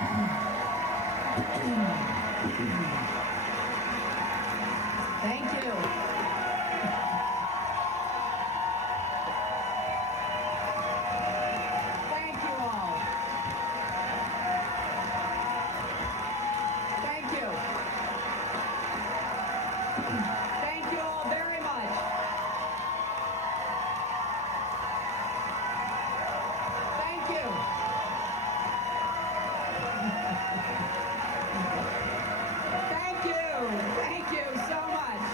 Thank you. Thank you all. Thank you. Thank you all very much. Thank you. Thank you. Thank you so much.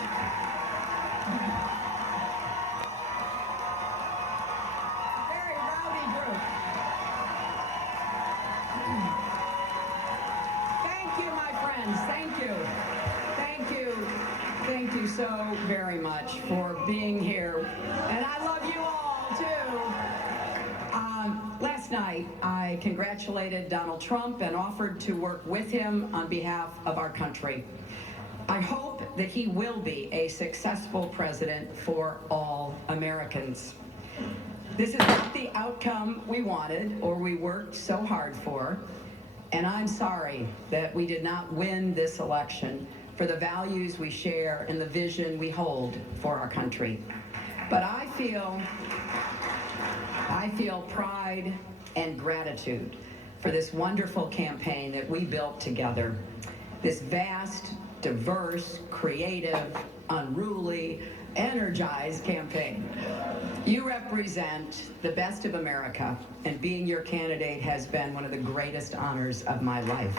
Very rowdy group. Thank you, my friends. Thank you. Thank you. Thank you so very much for being here. And I love you all, too. Last night, I congratulated Donald Trump and offered to work with him on behalf of our country. I hope that he will be a successful president for all Americans. This is not the outcome we wanted or we worked so hard for, and I'm sorry that we did not win this election for the values we share and the vision we hold for our country. But I feel pride and gratitude for this wonderful campaign that we built together. This vast, diverse, creative, unruly, energized campaign. You represent the best of America, and being your candidate has been one of the greatest honors of my life.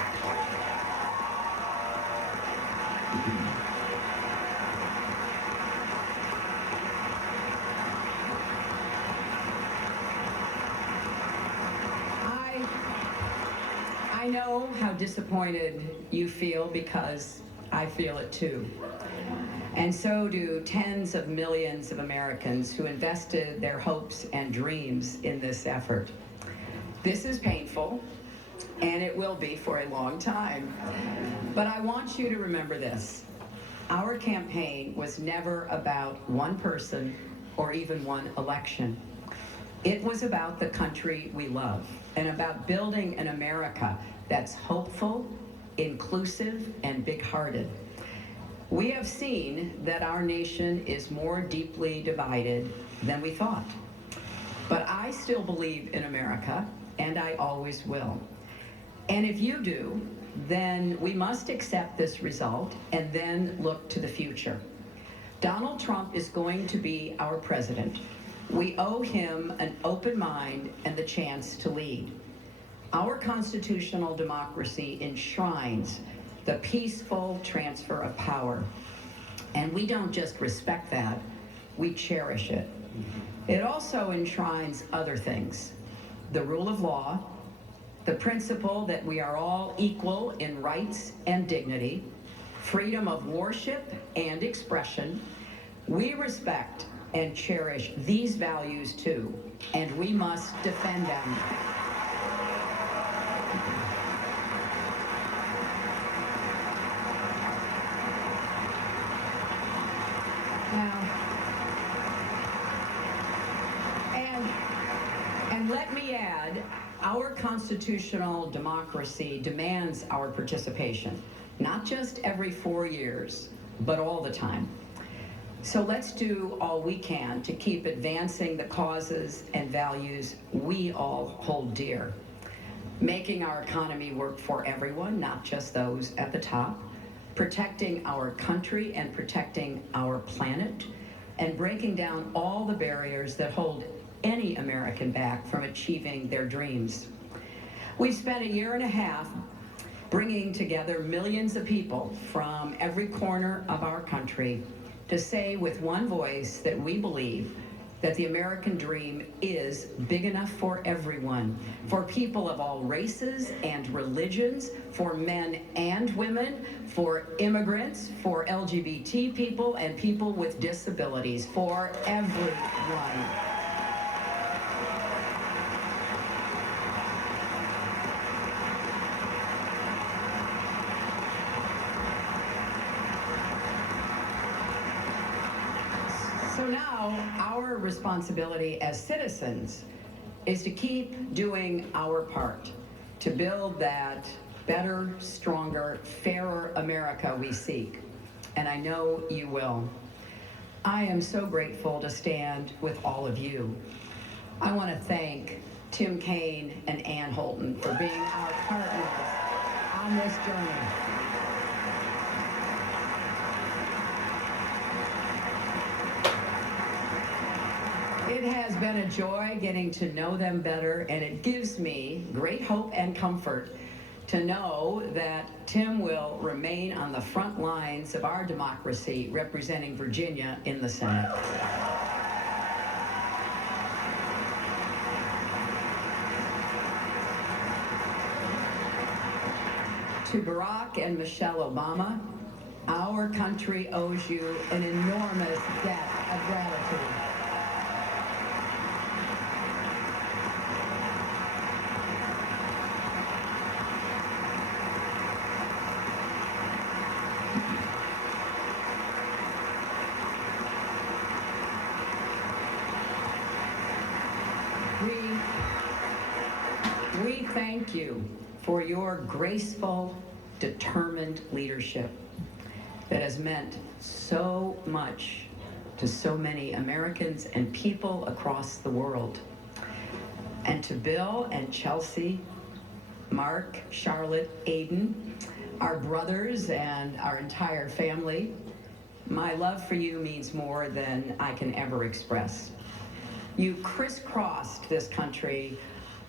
I know how disappointed you feel because I feel it too. And so do tens of millions of Americans who invested their hopes and dreams in this effort. This is painful, and it will be for a long time. But I want you to remember this. Our campaign was never about one person or even one election. It was about the country we love and about building an America that's hopeful, inclusive, and big-hearted. We have seen that our nation is more deeply divided than we thought. But I still believe in America, and I always will. And if you do, then we must accept this result and then look to the future. Donald Trump is going to be our president. We owe him an open mind and the chance to lead. Our constitutional democracy enshrines the peaceful transfer of power. And we don't just respect that, we cherish it. It also enshrines other things: the rule of law, the principle that we are all equal in rights and dignity, freedom of worship and expression. We respect and cherish these values too, and we must defend them. And let me add, our constitutional democracy demands our participation, not just every 4 years, but all the time. So let's do all we can to keep advancing the causes and values we all hold dear. Making our economy work for everyone, not just those at the top. Protecting our country and protecting our planet. And breaking down all the barriers that hold any American back from achieving their dreams. We've spent a year and a half bringing together millions of people from every corner of our country to say with one voice that we believe that the American dream is big enough for everyone, for people of all races and religions, for men and women, for immigrants, for LGBT people, and people with disabilities, for everyone. So now, our responsibility as citizens is to keep doing our part, to build that better, stronger, fairer America we seek. And I know you will. I am so grateful to stand with all of you. I want to thank Tim Kaine and Ann Holton for being our partners on this journey. It has been a joy getting to know them better, and it gives me great hope and comfort to know that Tim will remain on the front lines of our democracy, representing Virginia in the Senate. To Barack and Michelle Obama, our country owes you an enormous debt of gratitude. We thank you for your graceful, determined leadership that has meant so much to so many Americans and people across the world. And to Bill and Chelsea, Mark, Charlotte, Aiden, our brothers and our entire family, my love for you means more than I can ever express. You crisscrossed this country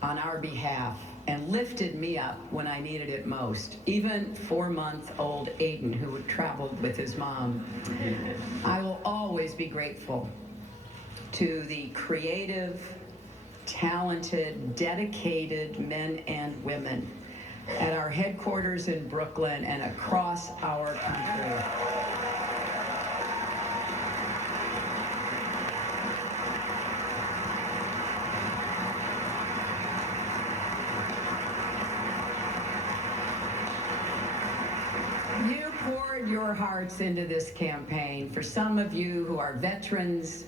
on our behalf and lifted me up when I needed it most. Even 4-month-old Aiden, who had traveled with his mom. I will always be grateful to the creative, talented, dedicated men and women at our headquarters in Brooklyn and across our country. You poured your hearts into this campaign. For some of you who are veterans,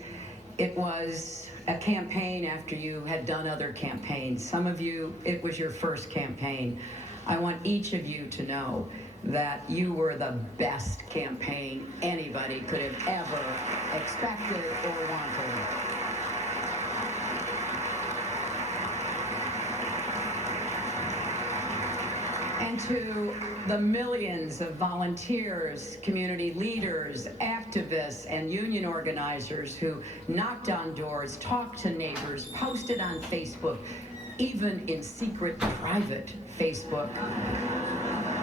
it was a campaign after you had done other campaigns. Some of you, it was your first campaign. I want each of you to know that you were the best campaign anybody could have ever expected or wanted. And to the millions of volunteers, community leaders, activists, and union organizers who knocked on doors, talked to neighbors, posted on Facebook, even in secret, private Facebook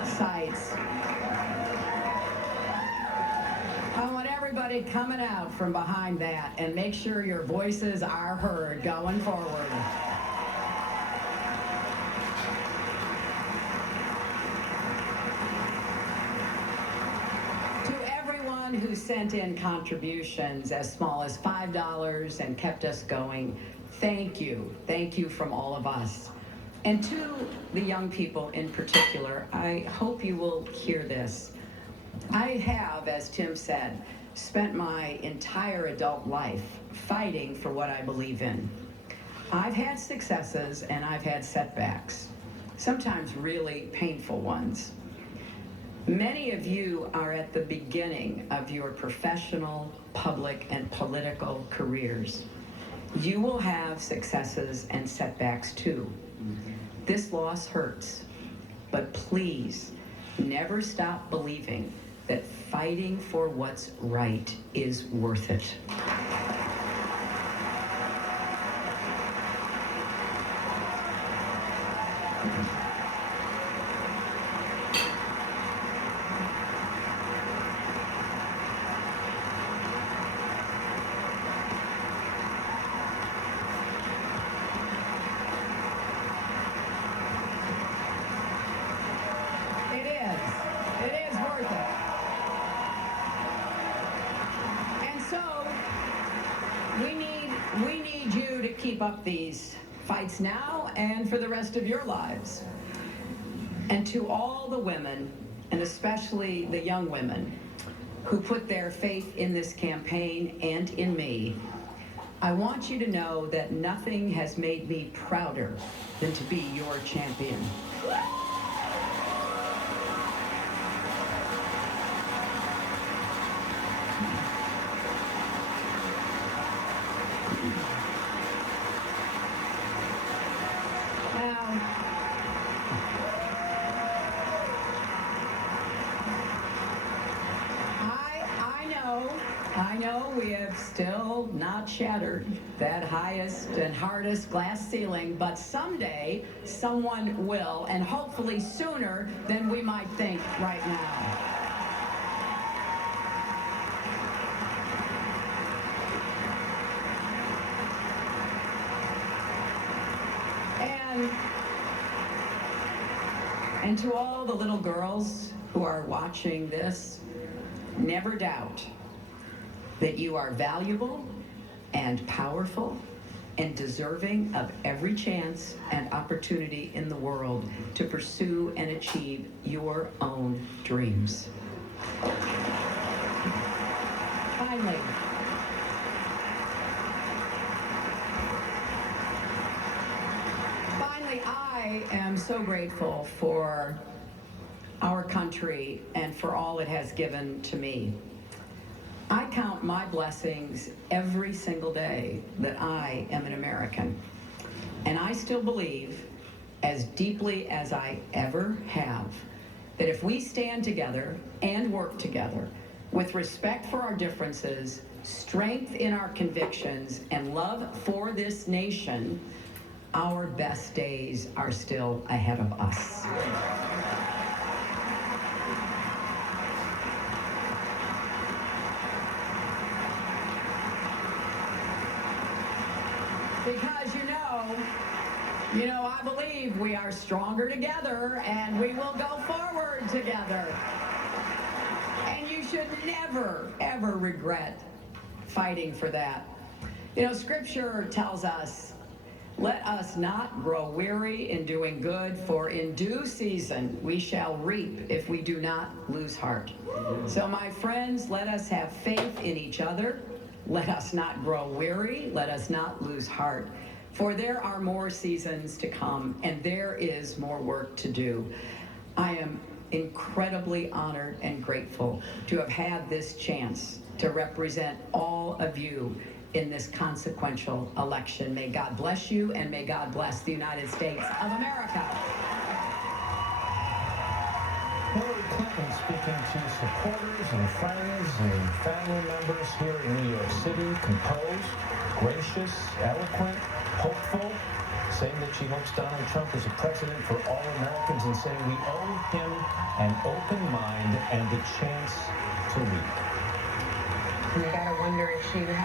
sites. I want everybody coming out from behind that and make sure your voices are heard going forward. Who sent in contributions as small as $5 and kept us going. Thank you. Thank you from all of us. And to the young people in particular, I hope you will hear this. I have, as Tim said, spent my entire adult life fighting for what I believe in. I've had successes and I've had setbacks, sometimes really painful ones. Many of you are at the beginning of your professional, public, and political careers. You will have successes and setbacks too. This loss hurts, but please never stop believing that fighting for what's right is worth it. We need you to keep up these fights now and for the rest of your lives. And to all the women, and especially the young women, who put their faith in this campaign and in me, I want you to know that nothing has made me prouder than to be your champion. I know we have still not shattered that highest and hardest glass ceiling, but someday someone will, and hopefully sooner than we might think right now. And to all the little girls who are watching this, never doubt that you are valuable and powerful and deserving of every chance and opportunity in the world to pursue and achieve your own dreams. Finally, I am so grateful for our country and for all it has given to me. I count my blessings every single day that I am an American. And I still believe, as deeply as I ever have, that if we stand together and work together with respect for our differences, strength in our convictions, and love for this nation, our best days are still ahead of us. Because I believe we are stronger together and we will go forward together. And you should never, ever regret fighting for that. Scripture tells us, let us not grow weary in doing good, for in due season we shall reap if we do not lose heart. So my friends, let us have faith in each other. Let us not grow weary. Let us not lose heart. For there are more seasons to come, and there is more work to do. I am incredibly honored and grateful to have had this chance to represent all of you in this consequential election. May God bless you, and may God bless the United States of America. Hillary Clinton speaking to supporters and friends and family members here in New York City, composed, gracious, eloquent, hopeful, saying that she hopes Donald Trump is a president for all Americans, and saying we owe him an open mind and the chance to lead. You gotta wonder if she had